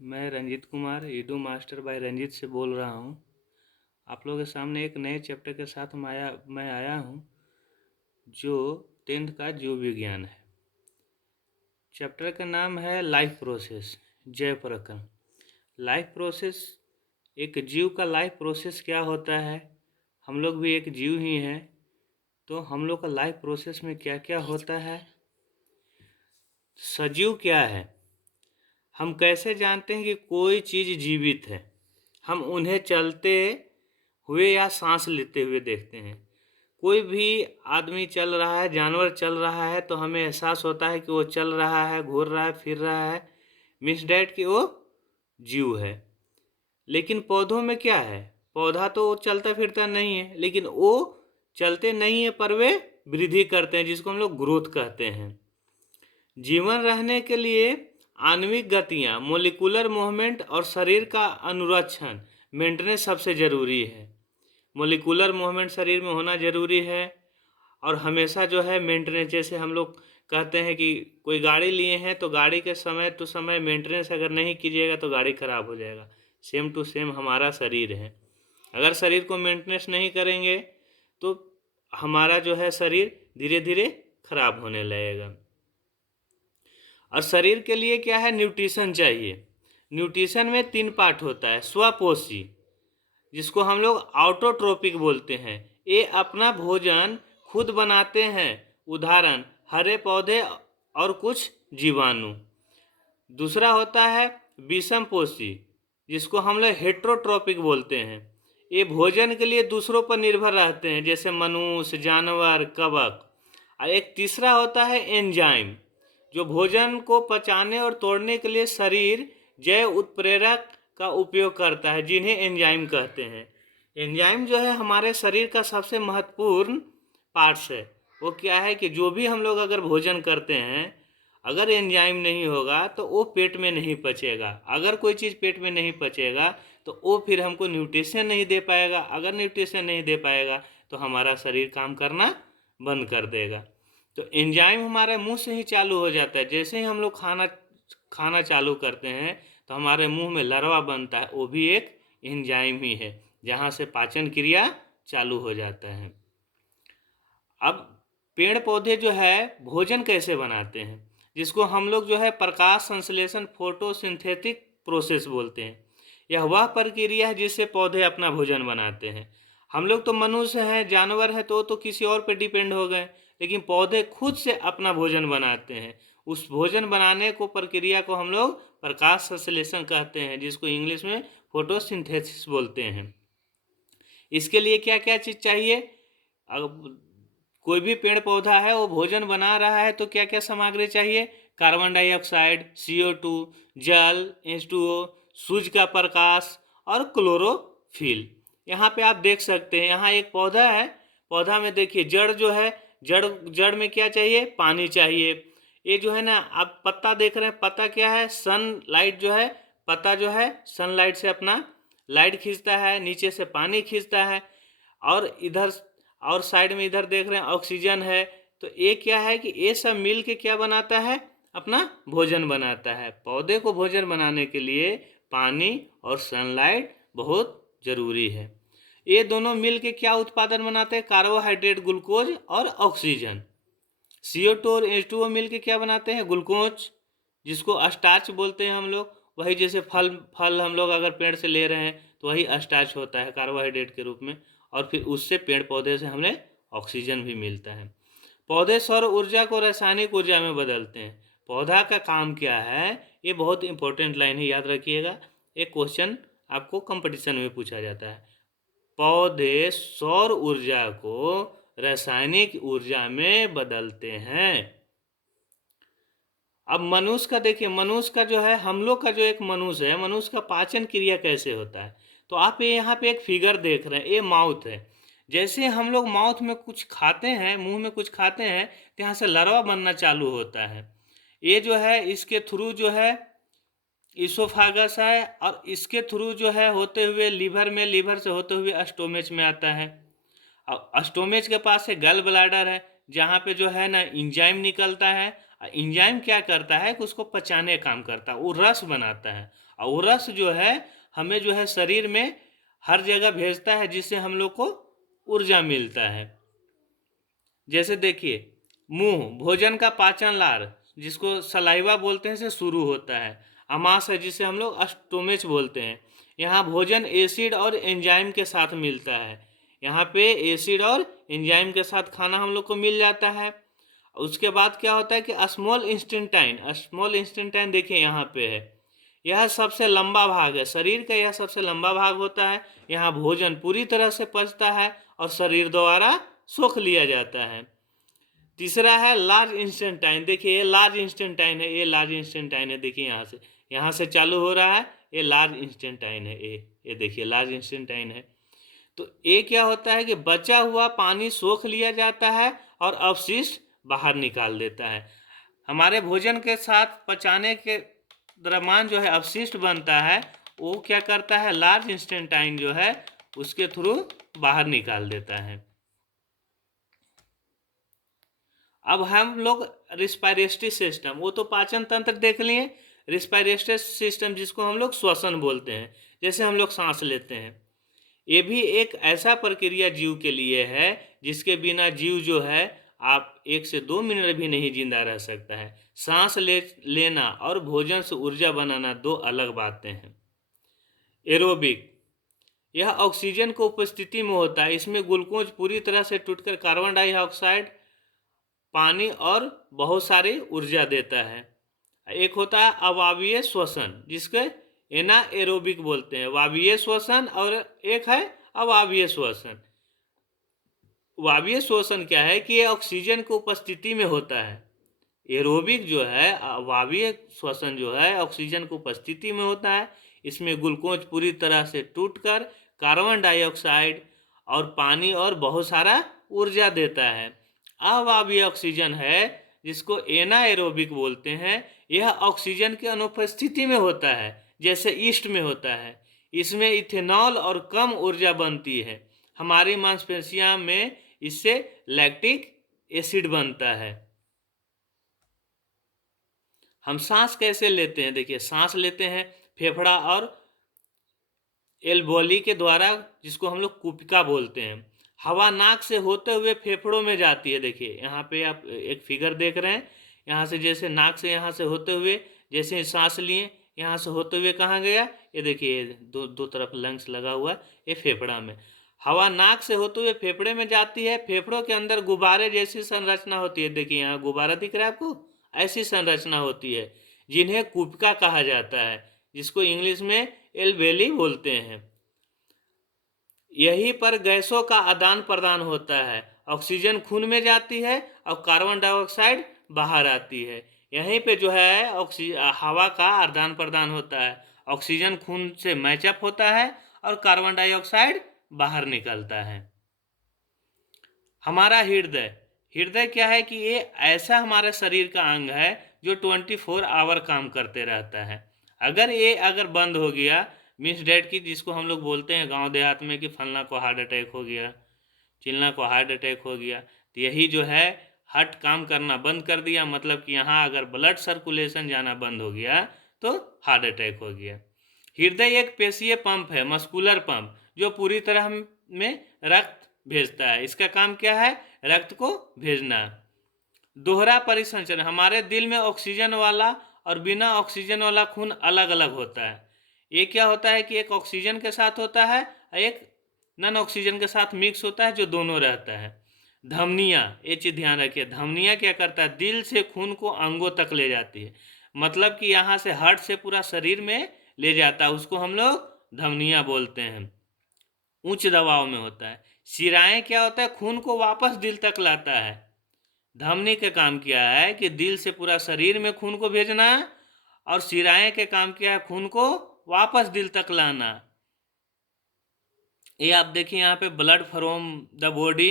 मैं Ranjeet Kumar edu master by Ranjeet से बोल रहा हूँ। आप लोगों के सामने एक नए चैप्टर के साथ मैं आया हूँ जो 10th का जीव विज्ञान है। चैप्टर का नाम है लाइफ प्रोसेस, जैव प्रक्रम। लाइफ प्रोसेस, एक जीव का लाइफ प्रोसेस क्या होता है। हम लोग भी एक जीव ही हैं, तो हम लोग का लाइफ प्रोसेस में क्या क्या होता है। सजीव क्या है, हम कैसे जानते हैं कि कोई चीज़ जीवित है। हम उन्हें चलते हुए या सांस लेते हुए देखते हैं। कोई भी आदमी चल रहा है, जानवर चल रहा है, तो हमें एहसास होता है कि वो चल रहा है, घूर रहा है, फिर रहा है, मीन्स डैट कि वो जीव है। लेकिन पौधों में क्या है, पौधा तो चलता फिरता नहीं है, लेकिन वो चलते नहीं है पर वे वृद्धि करते हैं, जिसको हम लोग ग्रोथ कहते हैं। जीवन रहने के लिए आणविक गतियाँ, मोलिकुलर मूवमेंट और शरीर का अनुरक्षण, मेंटेनेंस सबसे ज़रूरी है। मोलिकुलर मूवमेंट शरीर में होना ज़रूरी है, और हमेशा जो है मेंटेनेंस, जैसे हम लोग कहते हैं कि कोई गाड़ी लिए हैं तो गाड़ी के समय टू समय मेंटेनेंस अगर नहीं कीजिएगा तो गाड़ी ख़राब हो जाएगा। सेम टू सेम हमारा शरीर है, अगर शरीर को मेंटेनेंस नहीं करेंगे तो हमारा जो है शरीर धीरे धीरे खराब होने लगेगा। और शरीर के लिए क्या है, न्यूट्रिशन चाहिए। न्यूट्रिशन में 3 पार्ट होता है। स्वपोषी, जिसको हम लोग ऑटोट्रोपिक बोलते हैं, ये अपना भोजन खुद बनाते हैं, उदाहरण हरे पौधे और कुछ जीवाणु। दूसरा होता है विषमपोषी, जिसको हम लोग हेट्रोट्रोपिक बोलते हैं, ये भोजन के लिए दूसरों पर निर्भर रहते हैं, जैसे मनुष्य, जानवर, कवक। और एक तीसरा होता है एंजाइम, जो भोजन को पचाने और तोड़ने के लिए शरीर जैव उत्प्रेरक का उपयोग करता है, जिन्हें एंजाइम कहते हैं। एंजाइम जो है हमारे शरीर का सबसे महत्वपूर्ण पार्ट्स है। वो क्या है कि जो भी हम लोग अगर भोजन करते हैं, अगर एंजाइम नहीं होगा तो वो पेट में नहीं पचेगा। अगर कोई चीज़ पेट में नहीं पचेगा तो वो फिर हमको न्यूट्रिशन नहीं दे पाएगा। अगर न्यूट्रिशन नहीं दे पाएगा तो हमारा शरीर काम करना बंद कर देगा। तो एंजाइम हमारे मुंह से ही चालू हो जाता है। जैसे ही हम लोग खाना चालू करते हैं तो हमारे मुंह में लरवा बनता है, वो भी एक एंजाइम ही है, जहाँ से पाचन क्रिया चालू हो जाता है। अब पेड़ पौधे जो है भोजन कैसे बनाते हैं, जिसको हम लोग जो है प्रकाश संश्लेषण, फोटोसिंथेटिक प्रोसेस बोलते हैं। यह वह प्रक्रिया है जिससे पौधे अपना भोजन बनाते हैं। हम लोग तो मनुष्य हैं, जानवर हैं, तो किसी और पे डिपेंड हो गए, लेकिन पौधे खुद से अपना भोजन बनाते हैं। उस भोजन बनाने को प्रक्रिया को हम लोग प्रकाश संश्लेषण कहते हैं, जिसको इंग्लिश में फोटोसिंथेसिस बोलते हैं। इसके लिए क्या क्या चीज़ चाहिए। अब कोई भी पेड़ पौधा है वो भोजन बना रहा है तो क्या क्या सामग्री चाहिए। कार्बन डाइऑक्साइड, CO2, जल, H2O, सूर्य का प्रकाश और क्लोरोफिल। यहाँ पे आप देख सकते हैं, यहाँ एक पौधा है, पौधा में देखिए जड़ जो है, जड़ जड़ में क्या चाहिए, पानी चाहिए। ये जो है ना, आप पत्ता देख रहे हैं, पत्ता क्या है, सनलाइट जो है, पत्ता जो है सनलाइट से अपना लाइट खींचता है, नीचे से पानी खींचता है, और इधर और साइड में इधर देख रहे हैं ऑक्सीजन है। तो ये क्या है कि ये सब मिल के क्या बनाता है, अपना भोजन बनाता है। पौधे को भोजन बनाने के लिए पानी और सनलाइट बहुत ज़रूरी है। ये दोनों मिल के क्या उत्पादन बनाते हैं, कार्बोहाइड्रेट, ग्लूकोज और ऑक्सीजन। CO2 और H2O मिल के क्या बनाते हैं, ग्लूकोज, जिसको स्टार्च बोलते हैं हम लोग। वही जैसे फल हम लोग अगर पेड़ से ले रहे हैं तो वही स्टार्च होता है कार्बोहाइड्रेट के रूप में, और फिर उससे पेड़ पौधे से हमें ऑक्सीजन भी मिलता है। पौधे सौर ऊर्जा को रासायनिक ऊर्जा में बदलते हैं। पौधा का काम क्या है, ये बहुत इंपॉर्टेंट लाइन है, याद रखिएगा। एक क्वेश्चन आपको कंपटीशन में पूछा जाता है। पौधे सौर ऊर्जा को रासायनिक ऊर्जा में बदलते हैं। अब मनुष्य का देखिए, मनुष्य का जो है, हम लोग का जो एक मनुष्य है, मनुष्य का पाचन क्रिया कैसे होता है। तो आप ये यहाँ पे एक फिगर देख रहे हैं, ये माउथ है। जैसे हम लोग माउथ में कुछ खाते हैं, मुंह में कुछ खाते हैं, तो यहाँ से लार्वा बनना चालू होता है। ये जो है इसके थ्रू जो है इसोफागस है, और इसके थ्रू जो है होते हुए लीवर में, लीवर से होते हुए स्टोमेच में आता है। और स्टोमेच के पास से गल ब्लैडर है, जहाँ पे जो है ना एंजाइम निकलता है, एंजाइम क्या करता है कि उसको पचाने का काम करता है, वो रस बनाता है, और वो रस जो है हमें जो है शरीर में हर जगह भेजता है, जिससे हम लोग को ऊर्जा मिलता है। जैसे देखिए, मुंह भोजन का पाचन लार, जिसको सलाइवा बोलते हैं, से शुरू होता है। अमाशय, जिसे हम लोग स्टोमेच बोलते हैं, यहाँ भोजन एसिड और एंजाइम के साथ मिलता है। यहाँ पे एसिड और एंजाइम के साथ खाना हम लोग को मिल जाता है। उसके बाद क्या होता है कि स्मॉल इंस्टेंटाइन देखिए यहाँ पे है, यह सबसे लंबा भाग है शरीर का, यह सबसे लंबा भाग होता है। यहाँ भोजन पूरी तरह से पचता है और शरीर द्वारा सोख लिया जाता है। तीसरा है लार्ज इंस्टेंटाइन, देखिए ये लार्ज इंस्टेंटाइन है, ये लार्ज इंस्टेंटाइन है, देखिए यहाँ से चालू हो रहा है, ये लार्ज इंस्टेंटाइन है, ये देखिए लार्ज इंस्टेंटाइन है। तो ये क्या होता है कि बचा हुआ पानी सोख लिया जाता है और अवशिष्ट बाहर निकाल देता है। हमारे भोजन के साथ पचाने के दरम्यान जो है अवशिष्ट बनता है, वो क्या करता है, लार्ज इंस्टेंटाइन जो है उसके थ्रू बाहर निकाल देता है। अब हम लोग रिस्पायरेटरी सिस्टम, वो तो पाचन तंत्र देख लिए, रिस्पायरेटरी सिस्टम जिसको हम लोग श्वसन बोलते हैं, जैसे हम लोग सांस लेते हैं, ये भी एक ऐसा प्रक्रिया जीव के लिए है जिसके बिना जीव जो है आप 1 से 2 मिनट भी नहीं जिंदा रह सकता है। सांस लेना और भोजन से ऊर्जा बनाना दो अलग बातें हैं। एरोबिक, यह ऑक्सीजन को उपस्थिति में होता है, इसमें ग्लूकोज पूरी तरह से टूटकर कार्बन डाइऑक्साइड, पानी और बहुत सारी ऊर्जा देता है। एक होता है अवावीय श्वसन, जिसके एनाएरोबिक बोलते हैं, वावीय श्वसन, और एक है अवावीय श्वसन। वावीय श्वसन क्या है कि ये ऑक्सीजन की उपस्थिति में होता है। एरोबिक जो है, वावीय श्वसन जो है ऑक्सीजन की उपस्थिति में होता है, इसमें ग्लूकोज पूरी तरह से टूटकर कार्बन डाइऑक्साइड और पानी और बहुत सारा ऊर्जा देता है। अवावीय ऑक्सीजन है जिसको एनाएरोबिक बोलते हैं, यह ऑक्सीजन की अनुपस्थिति में होता है, जैसे ईस्ट में होता है। इसमें इथेनॉल और कम ऊर्जा बनती है, हमारी मांसपेशियों में इससे लैक्टिक एसिड बनता है। हम सांस कैसे लेते हैं, देखिए सांस लेते हैं फेफड़ा और एल्वोली के द्वारा, जिसको हम लोग कुपिका बोलते हैं। हवा नाक से होते हुए फेफड़ों में जाती है, देखिए यहाँ पे आप एक फिगर देख रहे हैं, यहाँ से जैसे नाक से यहाँ से होते हुए जैसे सांस लिए, यहाँ से होते हुए कहाँ गया, ये देखिए दो तरफ लंग्स लगा हुआ है, ये फेफड़ा में। हवा नाक से होते हुए फेफड़े में जाती है, फेफड़ों के अंदर गुब्बारे जैसी संरचना होती है, देखिए यहाँ गुब्बारा दिख रहा है आपको, ऐसी संरचना होती है जिन्हें कुपिका कहा जाता है, जिसको इंग्लिश में एल्वेली बोलते हैं। यहीं पर गैसों का आदान प्रदान होता है, ऑक्सीजन खून में जाती है और कार्बन डाइऑक्साइड बाहर आती है। यहीं पे जो है हवा का आदान प्रदान होता है, ऑक्सीजन खून से मैचअप होता है और कार्बन डाइऑक्साइड बाहर निकलता है। हमारा हृदय, हृदय क्या है कि ये ऐसा हमारे शरीर का अंग है जो 24 आवर काम करते रहता है। अगर बंद हो गया, मीन्स डेट की, जिसको हम लोग बोलते हैं गांव देहात में कि फलना को हार्ट अटैक हो गया, चिलना को हार्ट अटैक हो गया, तो यही जो है हार्ट काम करना बंद कर दिया, मतलब कि यहाँ अगर ब्लड सर्कुलेशन जाना बंद हो गया तो हार्ट अटैक हो गया। हृदय एक पेशीय पंप है, मस्कुलर पंप, जो पूरी तरह में रक्त भेजता है। इसका काम क्या है, रक्त को भेजना। दोहरा परिसंचरण, हमारे दिल में ऑक्सीजन वाला और बिना ऑक्सीजन वाला खून अलग अलग होता है। ये क्या होता है कि एक ऑक्सीजन के साथ होता है और एक नॉन ऑक्सीजन के साथ मिक्स होता है, जो दोनों रहता है। धमनियाँ, ये चीज़ ध्यान रखिए, धमनियाँ क्या करता है, दिल से खून को अंगों तक ले जाती है, मतलब कि यहाँ से हार्ट से पूरा शरीर में ले जाता है, उसको हम लोग धमनियाँ बोलते हैं। उच्च दबाव में होता है। शिराएँ क्या होता है, खून को वापस दिल तक लाता है। धमनी का काम क्या है कि दिल से पूरा शरीर में खून को भेजना, और शिराएँ के काम क्या है, खून को वापस दिल तक लाना। ये आप देखिए यहाँ पे blood from the body,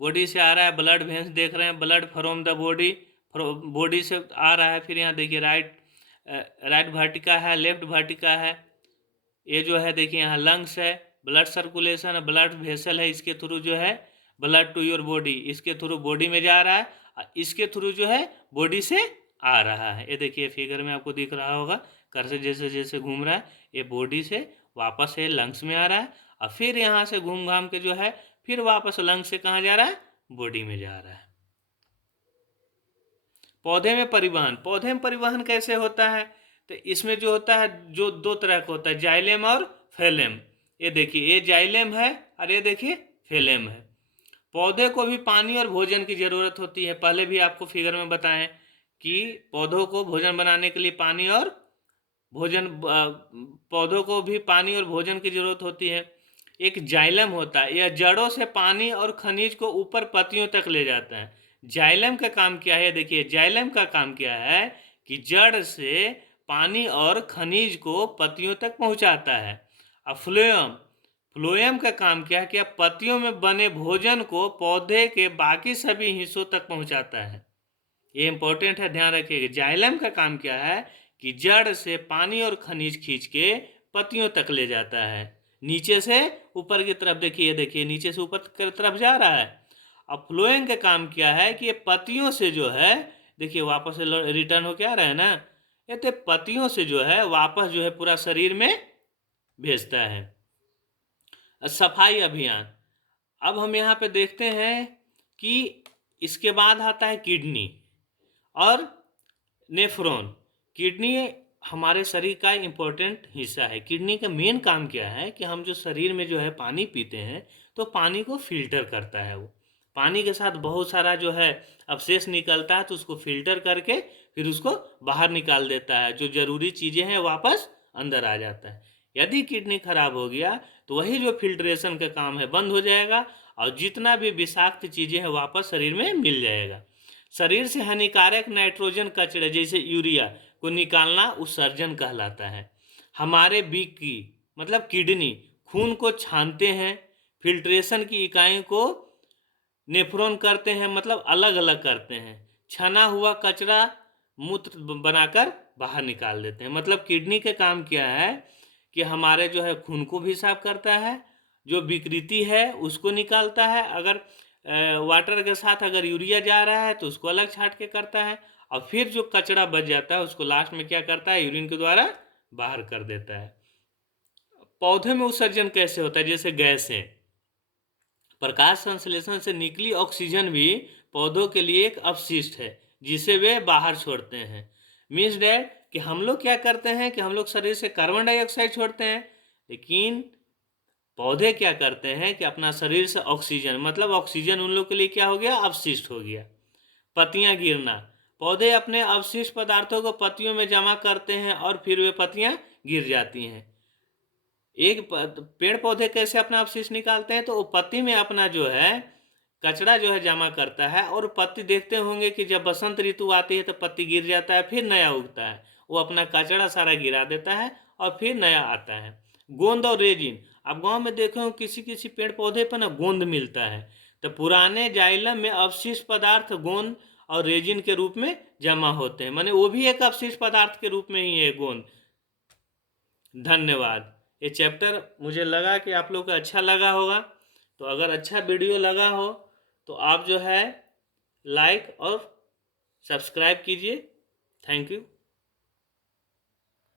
body से आ रहा है, ब्लड वेन्स देख रहे हैं, blood from the body, body से आ रहा है। फिर यहाँ देखिए राइट वर्टिका है, लेफ्ट वर्टिका है। ये जो है देखिए यहाँ लंग्स है, ब्लड सर्कुलेशन है, ब्लड वेसल है, इसके थ्रू जो है ब्लड टू योर बॉडी, इसके थ्रू बॉडी में जा रहा है, इसके थ्रू जो है बॉडी से आ रहा है। ये देखिए फिगर में आपको दिख रहा होगा, कर्सर जैसे जैसे घूम रहा है, ये बॉडी से वापस ये लंग्स में आ रहा है और फिर यहाँ से घूम घाम के जो है फिर वापस लंग्स से कहाँ जा रहा है, बॉडी में जा रहा है। पौधे में परिवहन, पौधे में परिवहन कैसे होता है, तो इसमें जो होता है जो दो तरह का होता है, जाइलेम और फेलेम। ये देखिए ये जाइलेम है और ये देखिए फेलेम है। पौधे को भी पानी और भोजन की ज़रूरत होती है, पहले भी आपको फिगर में बताएं कि पौधों को भोजन बनाने के लिए पानी और भोजन पौधों को भी पानी और भोजन की ज़रूरत होती है। एक जाइलम होता है, यह जड़ों से पानी और खनिज को ऊपर पत्तियों तक ले जाता है। जाइलम का काम क्या है, देखिए जाइलम का काम क्या है कि जड़ से पानी और खनिज को पत्तियों तक पहुंचाता है। और फ्लोएम, फ्लोएम का काम क्या है कि पत्तियों में बने भोजन को पौधे के बाकी सभी हिस्सों तक पहुंचाता है। ये इंपॉर्टेंट है, ध्यान रखिएगा। जाइलम का काम क्या है कि जड़ से पानी और खनिज खींच के पत्तियों तक ले जाता है। नीचे से ऊपर की तरफ देखिए नीचे से ऊपर की तरफ जा रहा है। अब फ्लोएम का काम क्या है कि ये पत्तियों से जो है, देखिए वापस से रिटर्न हो के आ रहा है ना, ये तो पत्तियों से जो है वापस जो है पूरा शरीर में भेजता है। सफाई अभियान, अब हम यहाँ पे देखते हैं कि इसके बाद आता है किडनी और नेफ्रॉन। किडनी हमारे शरीर का इम्पोर्टेंट हिस्सा है। किडनी का मेन काम क्या है कि हम जो शरीर में जो है पानी पीते हैं तो पानी को फिल्टर करता है। वो पानी के साथ बहुत सारा जो है अवशेष निकलता है तो उसको फिल्टर करके फिर उसको बाहर निकाल देता है, जो ज़रूरी चीज़ें हैं वापस अंदर आ जाता है। यदि किडनी खराब हो गया तो वही जो फिल्ट्रेशन का काम है बंद हो जाएगा और जितना भी विषाक्त चीज़ें हैं वापस शरीर में मिल जाएगा। शरीर से हानिकारक नाइट्रोजन कचरे जैसे यूरिया को निकालना उत्सर्जन कहलाता है। हमारे बीक की मतलब किडनी खून को छानते हैं, फिल्ट्रेशन की इकाई को नेफ्रॉन करते हैं, मतलब अलग अलग करते हैं। छना हुआ कचरा मूत्र बनाकर बाहर निकाल देते हैं। मतलब किडनी के काम क्या है कि हमारे जो है खून को भी साफ करता है, जो विकृति है उसको निकालता है। अगर वाटर के साथ अगर यूरिया जा रहा है तो उसको अलग छाट के करता है और फिर जो कचरा बच जाता है उसको लास्ट में क्या करता है, यूरिन के द्वारा बाहर कर देता है। पौधे में उत्सर्जन कैसे होता है, जैसे गैसें, प्रकाश संश्लेषण से निकली ऑक्सीजन भी पौधों के लिए एक अपशिष्ट है जिसे वे बाहर छोड़ते हैं। मीन्स डैट कि हम लोग क्या करते हैं कि हम लोग शरीर से कार्बन डाइऑक्साइड छोड़ते हैं, लेकिन पौधे क्या करते हैं कि अपना शरीर से ऑक्सीजन, मतलब ऑक्सीजन उन लोग के लिए क्या हो गया, अपशिष्ट हो गया। पत्तियां गिरना, पौधे अपने अवशिष्ट पदार्थों को पत्तियों में जमा करते हैं और फिर वे पत्तियां गिर जाती हैं। एक पेड़ पौधे कैसे अपना अवशिष्ट निकालते हैं, तो वो पत्ती में अपना जो है कचरा जो है जमा करता है और पत्ती देखते होंगे कि जब बसंत ऋतु आती है तो पत्ती गिर जाता है, फिर नया उगता है। वो अपना कचरा सारा गिरा देता है और फिर नया आता है। गोंद और रेजिन, आप गांव में देखे हो किसी किसी पेड़ पौधे पर ना गोंद मिलता है, तो पुराने जाइलम में अवशिष्ट पदार्थ गोंद और रेजिन के रूप में जमा होते हैं, माने वो भी एक अवशिष्ट पदार्थ के रूप में ही है गोंद। धन्यवाद। ये चैप्टर मुझे लगा कि आप लोग को अच्छा लगा होगा, तो अगर अच्छा वीडियो लगा हो तो आप जो है लाइक और सब्सक्राइब कीजिए। Thank you.